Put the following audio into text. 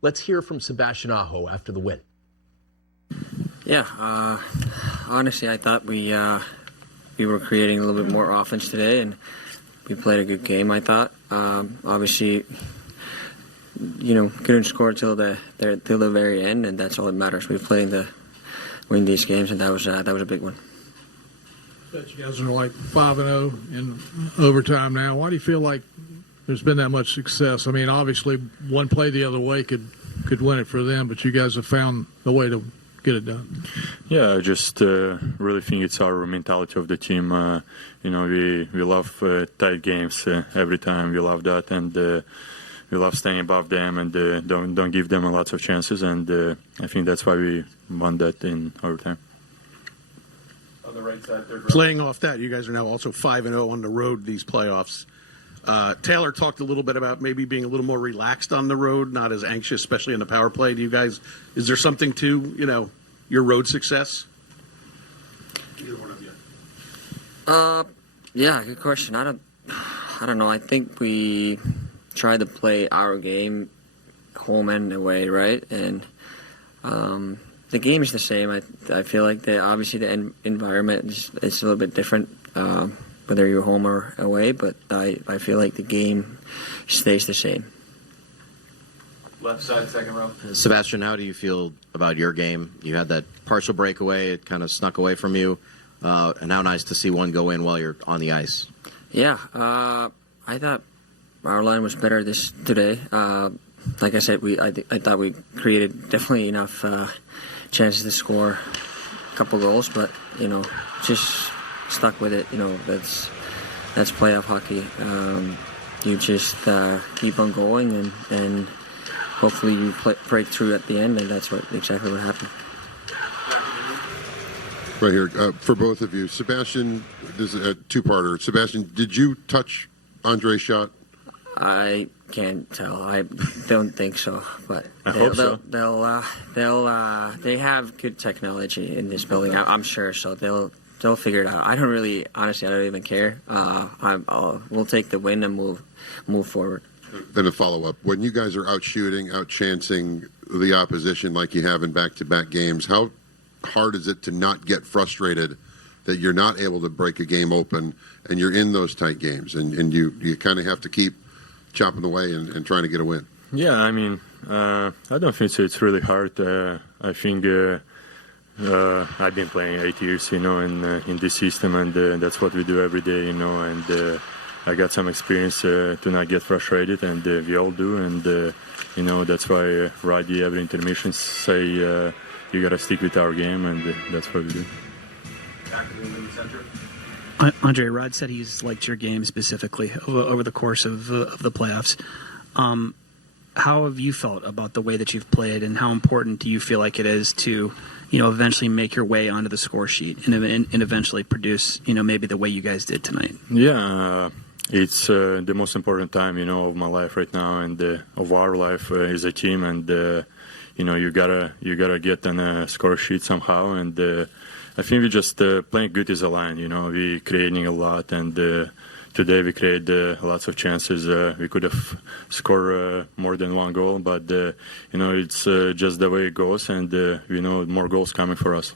Let's hear from Sebastian Aho after the win. Yeah, honestly, I thought we were creating a little bit more offense today, and we played a good game, I thought. Obviously, couldn't score till the very end, and that's all that matters. We played to win these games, and that was a big one. Bet you guys are like 5-0 in overtime now. Why do you feel like there's been that much success? I mean, obviously, one play the other way could win it for them, but you guys have found a way to get it done. Yeah, I just really think it's our mentality of the team. We love tight games every time. We love that, and we love staying above them and don't give them lots of chances. And I think that's why we won that in overtime. On the right side, playing off that, you guys are now also 5-0 on the road these playoffs. Taylor talked a little bit about maybe being a little more relaxed on the road, not as anxious, especially in the power play. Do you guys, is there something to, your road success? Either one of you. Yeah, good question. I don't know. I think we try to play our game home and away, right? And the game is the same. I feel like obviously the environment is a little bit different, whether you're home or away, but I feel like the game stays the same. left side, second row. Sebastian, how do you feel about your game? You had that partial breakaway. It kind of snuck away from you. And how nice to see one go in while you're on the ice. Yeah, I thought our line was better today. Like I said, I thought we created definitely enough chances to score a couple goals, but just stuck with it. That's playoff hockey. You just keep on going, and hopefully you break through at the end, and that's exactly what happened. Right here, for both of you. Sebastian, this is a two-parter. Sebastian, did you touch Andre's shot? I can't tell. I don't think so, but I hope so. They have good technology in this building. I'm sure, so they'll figure it out. I don't even care. We'll take the win and move forward. Then a follow-up. When you guys are out shooting, out chancing the opposition like you have in back-to-back games, how hard is it to not get frustrated that you're not able to break a game open and you're in those tight games and you kind of have to keep chopping away and trying to get a win? Yeah, I mean, I don't think it's really hard. I think I've been playing 8 years, in this system, and that's what we do every day, and I got some experience to not get frustrated, and we all do, and that's why Roddy every intermission say you got to stick with our game, and that's what we do. Andre, Rod said he's liked your game specifically over the course of the playoffs. How have you felt about the way that you've played, and how important do you feel like it is to, eventually make your way onto the score sheet and eventually produce, maybe the way you guys did tonight? Yeah, it's the most important time, of my life right now, and of our life as a team, and you gotta get on a score sheet somehow, and I think we just playing good as a line. We creating a lot, and today we created lots of chances. We could have scored more than one goal, but it's just the way it goes, and we know more goals coming for us.